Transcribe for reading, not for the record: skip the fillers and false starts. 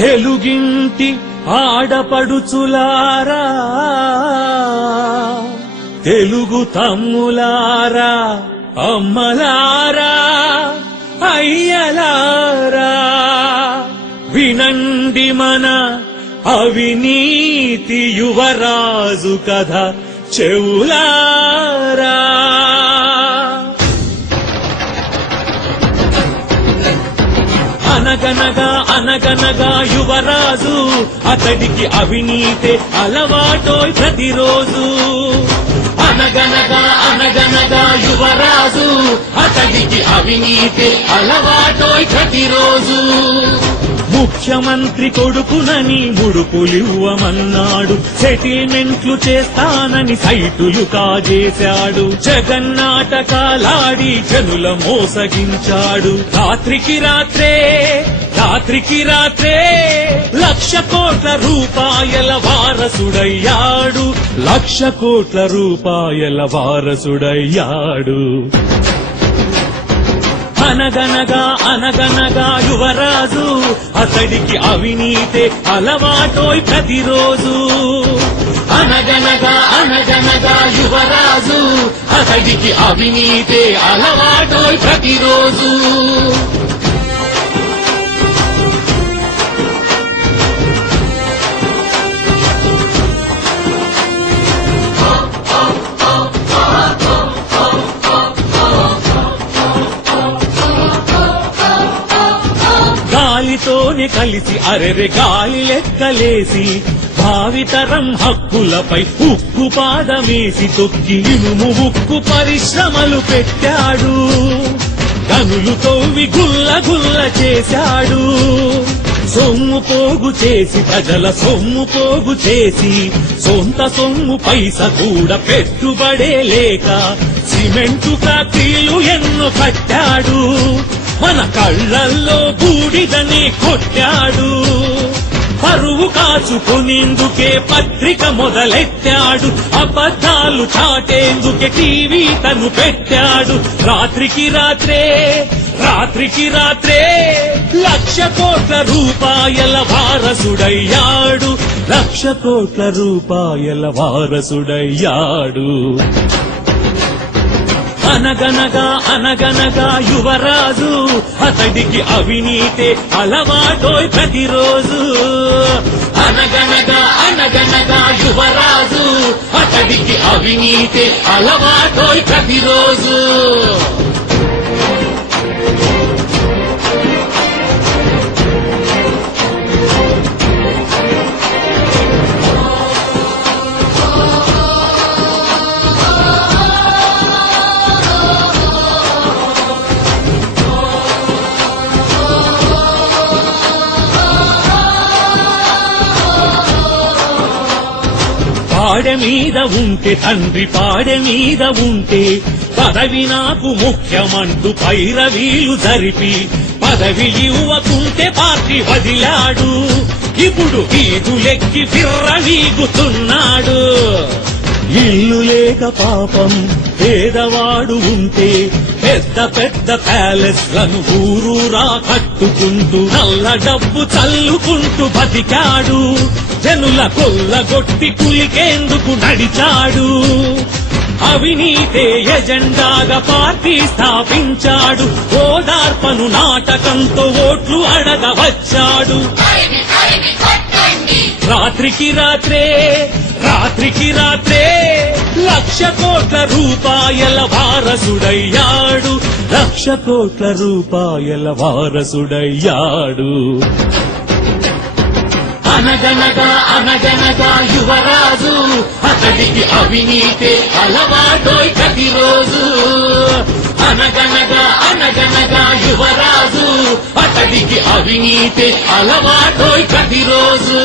తెలుగింటి ఆడపడుచులారా, తెలుగు తమ్ములారా, అమ్మలారా, అయ్యలారా, వినండి మన అవినీతి యువరాజు కథ చెవులారా. అనగనగా అనగనగా యువరాజు, అతడికి అవినీతే అలవాటోయ్ ప్రతిరోజు. అనగనగా అనగనగా యువరాజు, అతడికి అవినీతే అలవాటోయ్ ప్రతిరోజు. ముఖ్యమంత్రి కొడుకునని ముడుపులివ్వమన్నాడు, సెటిల్మెంట్లు చేస్తానని సైటులు కాజేశాడు. జగన్నాటకాలాడి జనుల మోసగించాడు. రాత్రికి రాత్రే 1,00,00,000 కోట్ల రూపాయల వారసుడయ్యాడు. 1,00,00,000 కోట్ల రూపాయల వారసుడయ్యాడు. అనగనగా అనగనగా యువరాజు, అతడికి అవినీతే అలవాటోయ్ ప్రతిరోజు. అనగనగా అనగనగా యువరాజు, అతడికి అవినీతే అలవాటోయ్ ప్రతిరోజు. గాలితోనే కలిసి అరెరె గాలి లెక్కలేసి, భావితరం హక్కులపై ఉక్కు పాదమేసి తొక్కి ఇనుము ఉక్కు పరిశ్రమలు పెట్టాడు. గనులు తవ్వి గుల్ల గుల్ల చేశాడు. సొమ్ము పోగు చేసి ప్రజల సొమ్ము పోగు చేసి, సొంత సొమ్ము పైస కూడా పెట్టుబడే లేక సిమెంటు ఫ్యాక్టరీలు ఎన్నో కట్టాడు. మన కళ్లల్లో బూడిదని కొట్టాడు. పరువు కాచుకునేందుకే పత్రిక మొదలెట్టాడు. అబద్ధాలు చాటేందుకే టీవీ తను పెట్టాడు. రాత్రికి రాత్రే 1,00,00,000 కోట్ల రూపాయల వారసుడయ్యాడు. 1,00,00,000 కోట్ల రూపాయల వారసుడయ్యాడు. అనగనగా అనగనగా యువరాజు, అతడికి అవినీతే అలవాటోయ్ ప్రతిరోజు. అనగనగా అనగనగా యువరాజు, అతడికి అవినీతే అలవాటోయ్ ప్రతిరోజు. పాడె మీద ఉంటే తండ్రి పాడె మీద ఉంటే, పదవి నాకు ముఖ్యమంటూ పైరవీలు జరిపి, పదవి ఇవ్వకుంటే పార్టీ వదిలాడు. ఇప్పుడు వీధులెక్కి విర్రవీగుతున్నాడు. ఇల్లు లేక పాపం పేదవాడు ఉంటే, పెద్ద పెద్ద ప్యాలెస్లను ఊరూరా కట్టుకుంటూ, నల్ల డబ్బు చల్లుకుంటూ బతికాడు. జనుల కొల్లగొట్టి కులికేందుకు నడిచాడు. అవినీతే ఎజెండాగా పార్టీ స్థాపించాడు. ఓదార్పను నాటకంతో ఓట్లు అడగవచ్చాడు. రాత్రికి రాత్రే 1,00,00,000 కోట్ల రూపాయల వారసుడయ్యాడు. 1,00,00,000 కోట్ల రూపాయల వారసుడయ్యాడు. అనగనగా అనగనగా యువరాజు, అతడికి అవినీతే అలవాటోయ్ ప్రతిరోజు. అనగనగా అనగనగా యువరాజు, అతడికి అవినీతే అలవాటోయ్ ప్రతిరోజు.